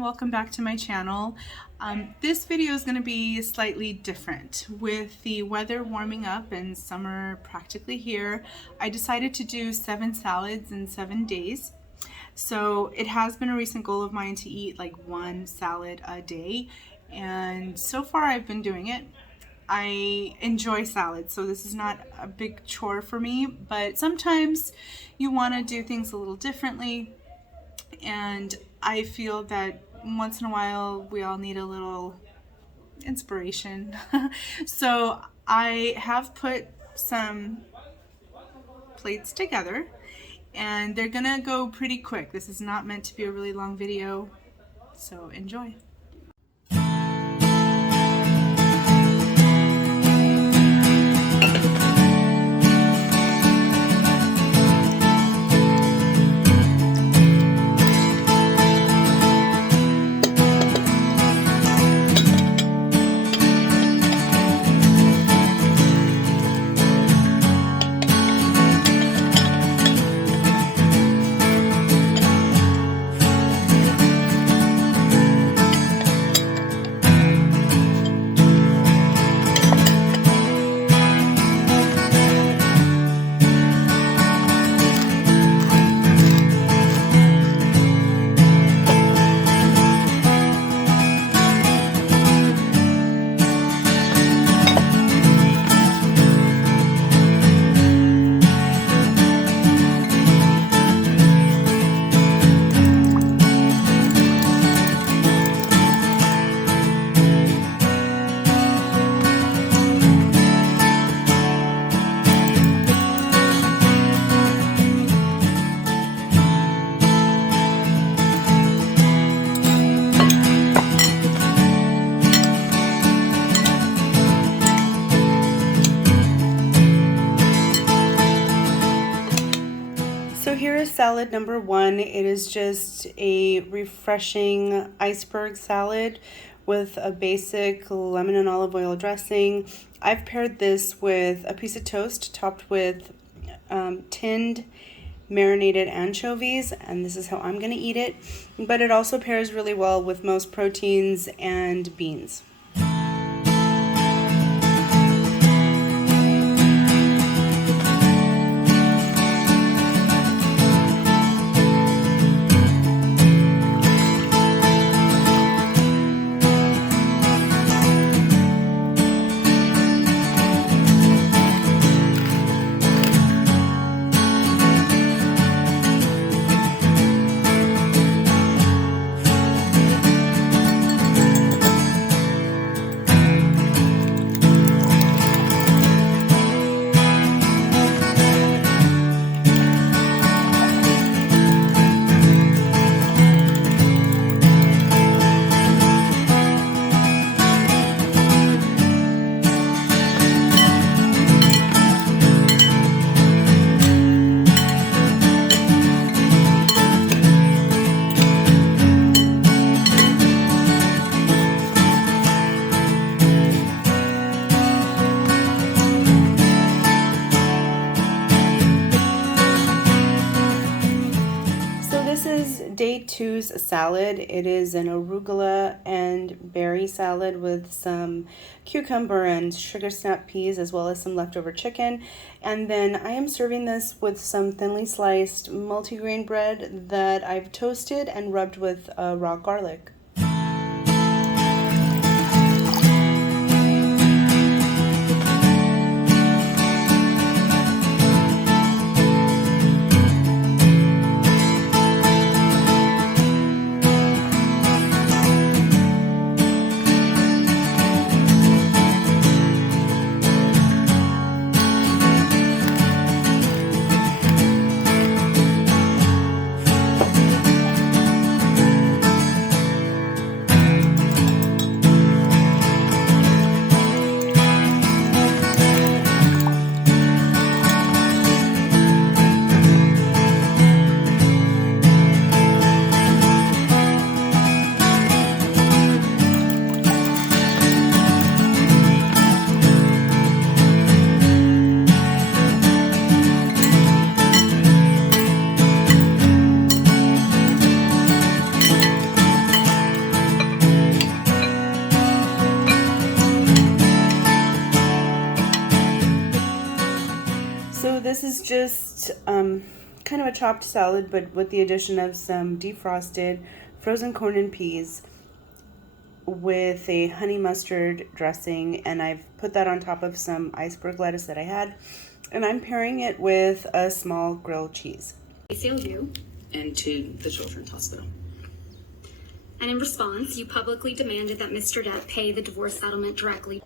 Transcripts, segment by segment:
everyone, welcome back to my channel. This video is going to be slightly different. With the weather warming up and summer practically here, I decided to do 7 salads in 7 days. So it has been a recent goal of mine to eat like 1 salad a day, and so far I've been doing it. I enjoy salads, so this is not a big chore for me, but sometimes you want to do things a little differently, and I feel that once in a while we all need a little inspiration. So I have put some plates together and they're gonna go pretty quick. This is not meant to be a really long video, so enjoy. So here is salad number 1. It is just a refreshing iceberg salad with a basic lemon and olive oil dressing. I've paired this with a piece of toast topped with tinned marinated anchovies, and this is how I'm going to eat it. But it also pairs really well with most proteins and beans. Day 2's salad. It is an arugula and berry salad with some cucumber and sugar snap peas, as well as some leftover chicken. And then I am serving this with some thinly sliced multigrain bread that I've toasted and rubbed with raw garlic. just kind of a chopped salad, but with the addition of some defrosted frozen corn and peas with a honey mustard dressing, and I've put that on top of some iceberg lettuce that I had, and I'm pairing it with a small grilled cheese. ACLU and to the Children's Hospital. And in response, you publicly demanded that Mr. Depp pay the divorce settlement directly.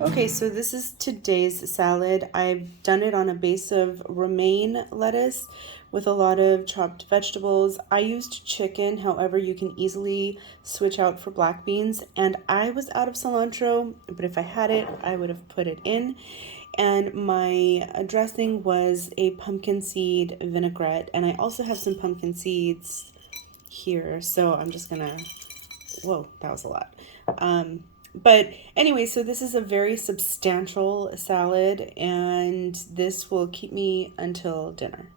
Okay, so this is today's salad. I've done it on a base of romaine lettuce with a lot of chopped vegetables. I used chicken, however, you can easily switch out for black beans. And I was out of cilantro, but if I had it, I would have put it in. And my dressing was a pumpkin seed vinaigrette. And I also have some pumpkin seeds here. So I'm just gonna, whoa, that was a lot. But anyway, so this is a very substantial salad, and this will keep me until dinner.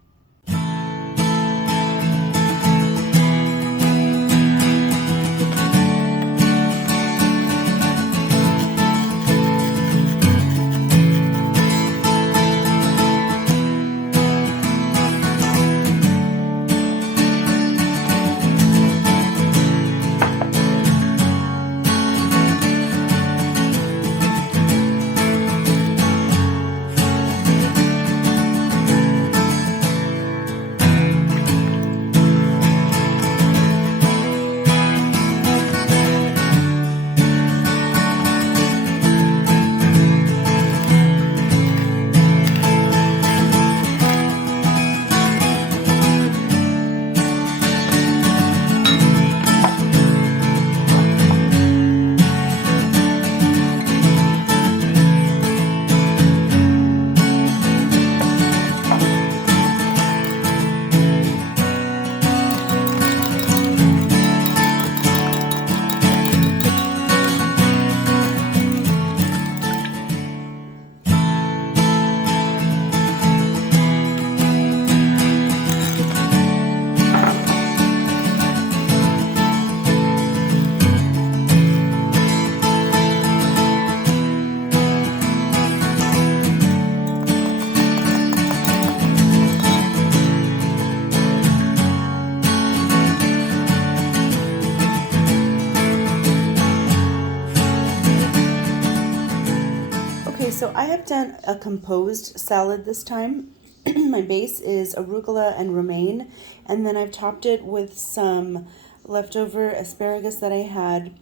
So I have done a composed salad this time. My base is arugula and romaine, and then I've topped it with some leftover asparagus that I had,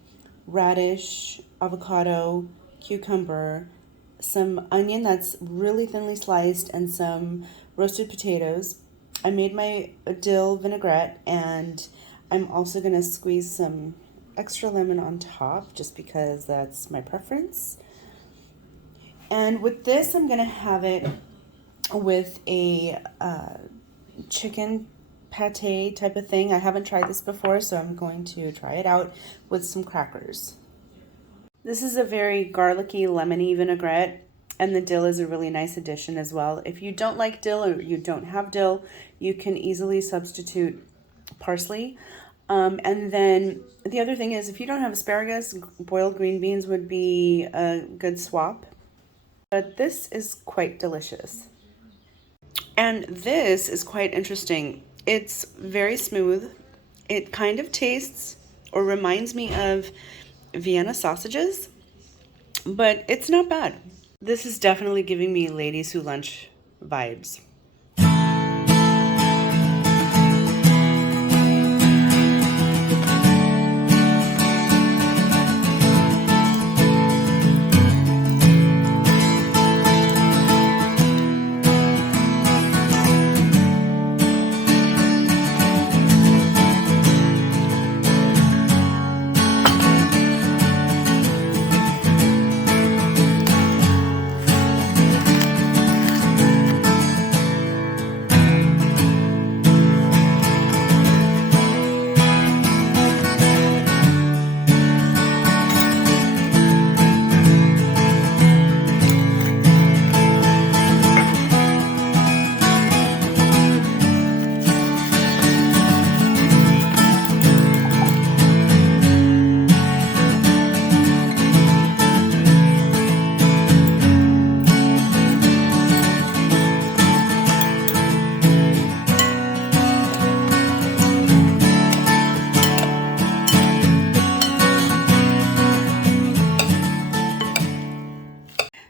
radish, avocado, cucumber, some onion that's really thinly sliced, and some roasted potatoes. I made my dill vinaigrette, and I'm also going to squeeze some extra lemon on top just because that's my preference. And with this, I'm going to have it with a chicken pate type of thing. I haven't tried this before, so I'm going to try it out with some crackers. This is a very garlicky, lemony vinaigrette, and the dill is a really nice addition as well. If you don't like dill or you don't have dill, you can easily substitute parsley. And then the other thing is, if you don't have asparagus, boiled green beans would be a good swap. But this is quite delicious. And this is quite interesting. It's very smooth. It kind of tastes or reminds me of Vienna sausages, but it's not bad. This is definitely giving me Ladies Who Lunch vibes.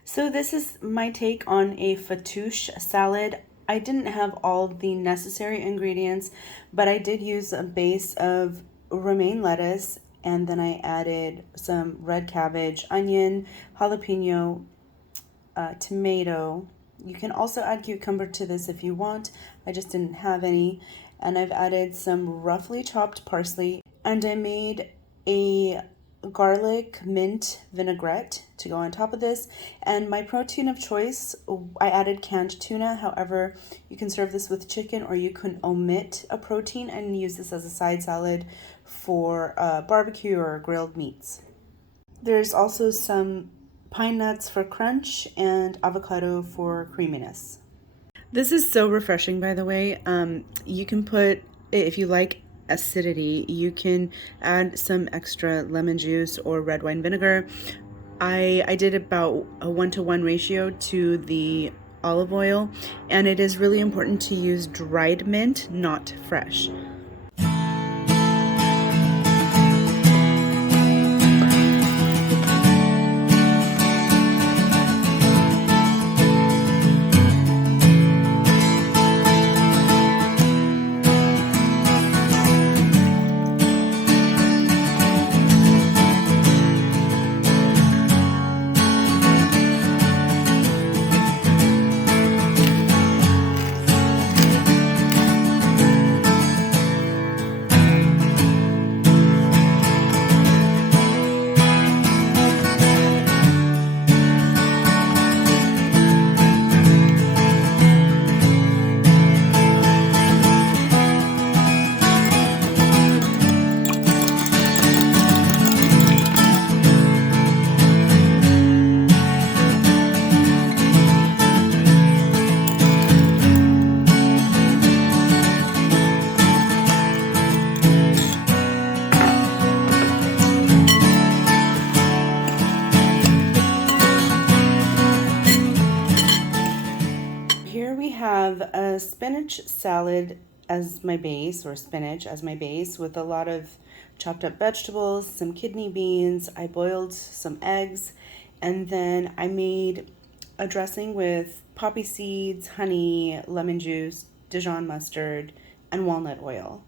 So this is my take on a fattoush salad. I didn't have all the necessary ingredients, but I did use a base of romaine lettuce, and then I added some red cabbage, onion, jalapeno, tomato. You can also add cucumber to this if you want. I just didn't have any. And I've added some roughly chopped parsley, and I made a garlic mint vinaigrette to go on top of this. And my protein of choice, I added canned tuna. However, you can serve this with chicken, or you can omit a protein and use this as a side salad for barbecue or grilled meats. There's also some pine nuts for crunch and avocado for creaminess. This is so refreshing, by the way. You can put, if you like acidity, you can add some extra lemon juice or red wine vinegar. I did about a 1-to-1 ratio to the olive oil, and it is really important to use dried mint, not fresh. Have a spinach salad as my base, or spinach as my base, with a lot of chopped up vegetables, some kidney beans. I boiled some eggs, and then I made a dressing with poppy seeds, honey, lemon juice, Dijon mustard, and walnut oil.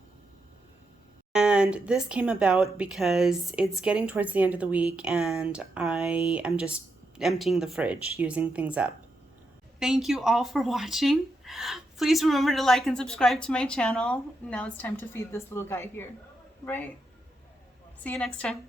And this came about because it's getting towards the end of the week, and I am just emptying the fridge, using things up. Thank you all for watching. Please remember to like and subscribe to my channel. Now it's time to feed this little guy here, right? See you next time.